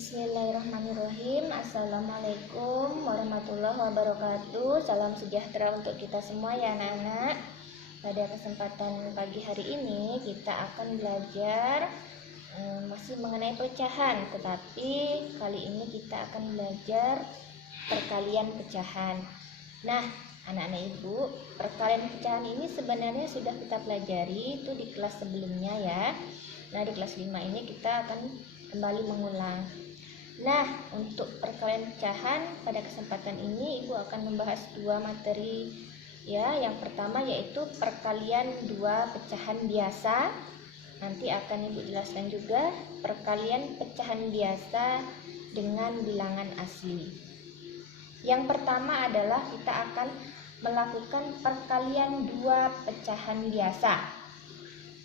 Bismillahirrahmanirrahim. Assalamualaikum warahmatullahi wabarakatuh. Salam sejahtera untuk kita semua ya anak-anak. Pada kesempatan pagi hari ini kita akan belajar masih mengenai pecahan, tetapi kali ini kita akan belajar perkalian pecahan. Nah, anak-anak ibu, perkalian pecahan ini sebenarnya sudah kita pelajari itu di kelas sebelumnya ya. Nah, di kelas 5 ini kita akan kembali mengulang. Nah, untuk perkalian pecahan pada kesempatan ini Ibu akan membahas dua materi ya. Yang pertama yaitu perkalian dua pecahan biasa. Nanti akan Ibu jelaskan juga perkalian pecahan biasa dengan bilangan asli. Yang pertama adalah kita akan melakukan perkalian dua pecahan biasa.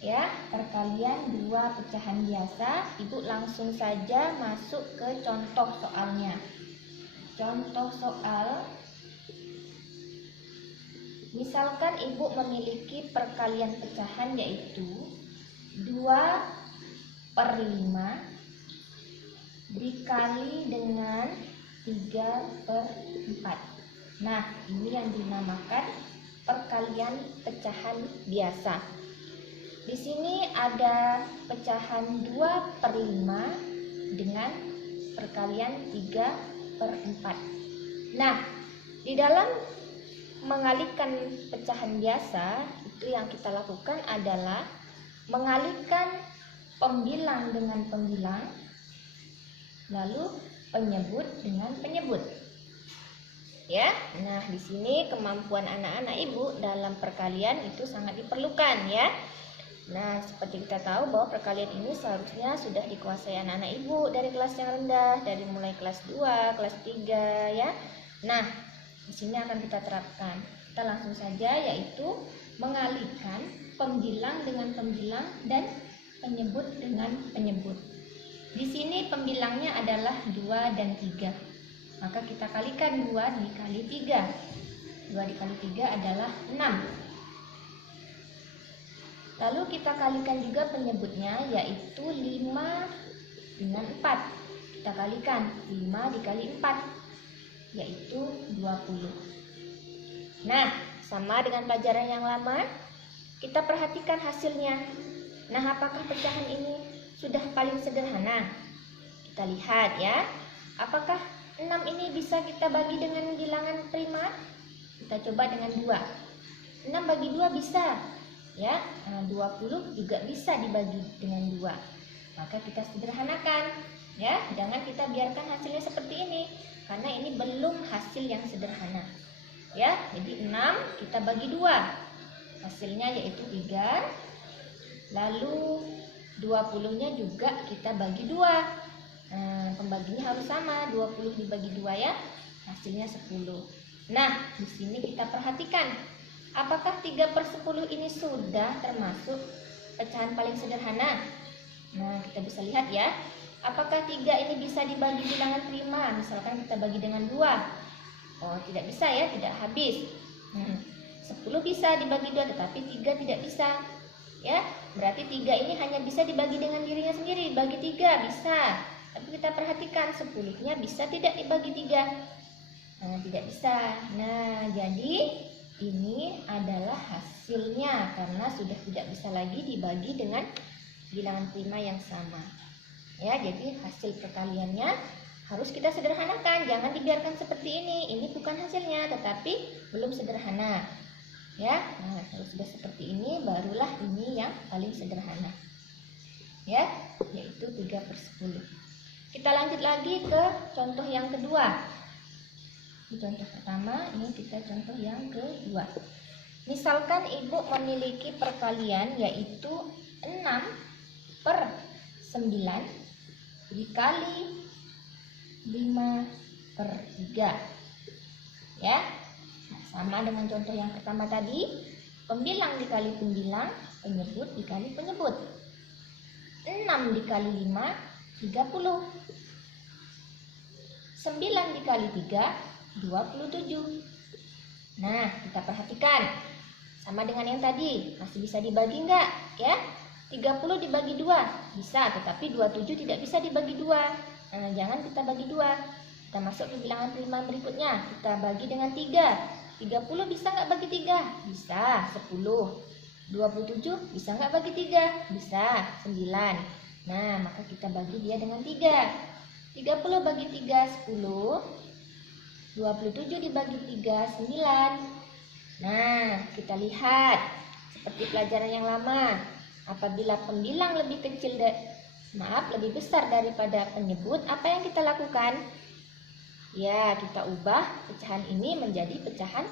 Ya, perkalian dua pecahan biasa. Ibu langsung saja masuk ke contoh soalnya. Contoh soal, misalkan ibu memiliki perkalian pecahan yaitu 2/5 dikali dengan 3/4. Nah, ini yang dinamakan perkalian pecahan biasa. Di sini ada pecahan 2/5 dengan perkalian 3/4. Nah, di dalam mengalihkan pecahan biasa, itu yang kita lakukan adalah mengalihkan pembilang dengan pembilang, lalu penyebut dengan penyebut. Ya, nah di sini kemampuan anak-anak ibu dalam perkalian itu sangat diperlukan ya. Nah, seperti kita tahu bahwa perkalian ini seharusnya sudah dikuasai anak-anak ibu dari kelas yang rendah, dari mulai kelas 2, kelas 3 ya. Nah, di sini akan kita terapkan. Kita langsung saja yaitu mengalihkan pembilang dengan pembilang dan penyebut dengan penyebut. Di sini pembilangnya adalah 2 dan 3. Maka kita kalikan 2 dikali 3. 2 dikali 3 adalah 6. Lalu kita kalikan juga penyebutnya yaitu 5 dengan 4. Kita kalikan 5 dikali 4 yaitu 20. Nah, sama dengan pelajaran yang lama, kita perhatikan hasilnya. Nah, apakah pecahan ini sudah paling sederhana? Kita lihat ya. Apakah 6 ini bisa kita bagi dengan bilangan prima? Kita coba dengan 2. 6 bagi 2 bisa. Ya, 20 juga bisa dibagi dengan 2. Maka kita sederhanakan ya, jangan kita biarkan hasilnya seperti ini karena ini belum hasil yang sederhana. Ya, jadi 6 kita bagi 2. Hasilnya yaitu 3. Lalu 20-nya juga kita bagi 2. Pembaginya harus sama, 20 dibagi 2 ya. Hasilnya 10. Nah, di sini kita perhatikan apakah 3/10 ini sudah termasuk pecahan paling sederhana? Nah, kita bisa lihat ya. Apakah 3 ini bisa dibagi bilangan prima? Misalkan kita bagi dengan 2. Oh, tidak bisa ya, tidak habis. 10 bisa dibagi 2, tetapi 3 tidak bisa. Ya, berarti 3 ini hanya bisa dibagi dengan dirinya sendiri. Bagi 3 bisa. Tapi kita perhatikan 10-nya bisa tidak dibagi 3? Nah, tidak bisa. Nah, jadi ini adalah hasilnya karena sudah tidak bisa lagi dibagi dengan bilangan prima yang sama. Ya, jadi hasil perkaliannya harus kita sederhanakan, jangan dibiarkan seperti ini. Ini bukan hasilnya, tetapi belum sederhana. Ya, nah, kalau sudah seperti ini barulah ini yang paling sederhana. Ya, yaitu 3/10. Kita lanjut lagi ke contoh yang kedua. Di contoh pertama, ini kita contoh yang kedua. Misalkan ibu memiliki perkalian yaitu 6/9 dikali 5/3. Ya, nah, sama dengan contoh yang pertama tadi, pembilang dikali pembilang, penyebut dikali penyebut. 6 dikali 5, 30. 9 dikali 3, 27. Nah, kita perhatikan. Sama dengan yang tadi, masih bisa dibagi enggak? Ya, 30 dibagi 2 bisa, tetapi 27 tidak bisa dibagi 2. Jangan kita bagi 2. Kita masuk ke bilangan prima berikutnya. Kita bagi dengan 3. 30 bisa nggak bagi 3? Bisa. 10. 27 bisa nggak bagi 3? Bisa. 9. Nah, maka kita bagi dia dengan 3. 30 bagi 3, 10. 27 dibagi 3, 9. Nah, kita lihat seperti pelajaran yang lama. Apabila pembilang lebih kecil lebih besar daripada penyebut, apa yang kita lakukan? Ya, kita ubah pecahan ini menjadi pecahan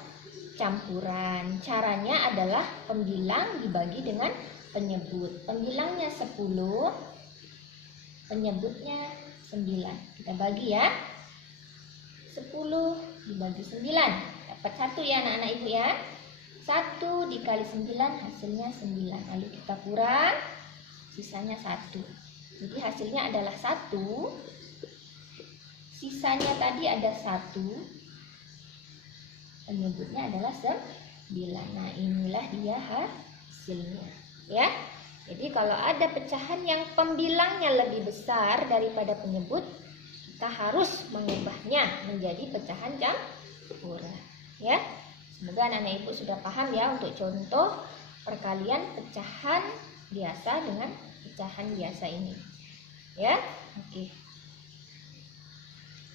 campuran. Caranya adalah pembilang dibagi dengan penyebut. Pembilangnya 10, penyebutnya 9. Kita bagi ya. 10 dibagi 9. Dapat 1 ya anak-anak ibu ya. 1 dikali 9 hasilnya 9. Lalu kita kurang, sisanya 1. Jadi hasilnya adalah 1. Sisanya tadi ada 1. Penyebutnya adalah 9. Nah, inilah dia hasilnya. Ya. Jadi kalau ada pecahan yang pembilangnya lebih besar daripada penyebut, kita harus mengubahnya menjadi pecahan campuran. Ya. Semoga anak-anak ibu sudah paham ya untuk contoh perkalian pecahan biasa dengan pecahan biasa ini. Ya. Oke.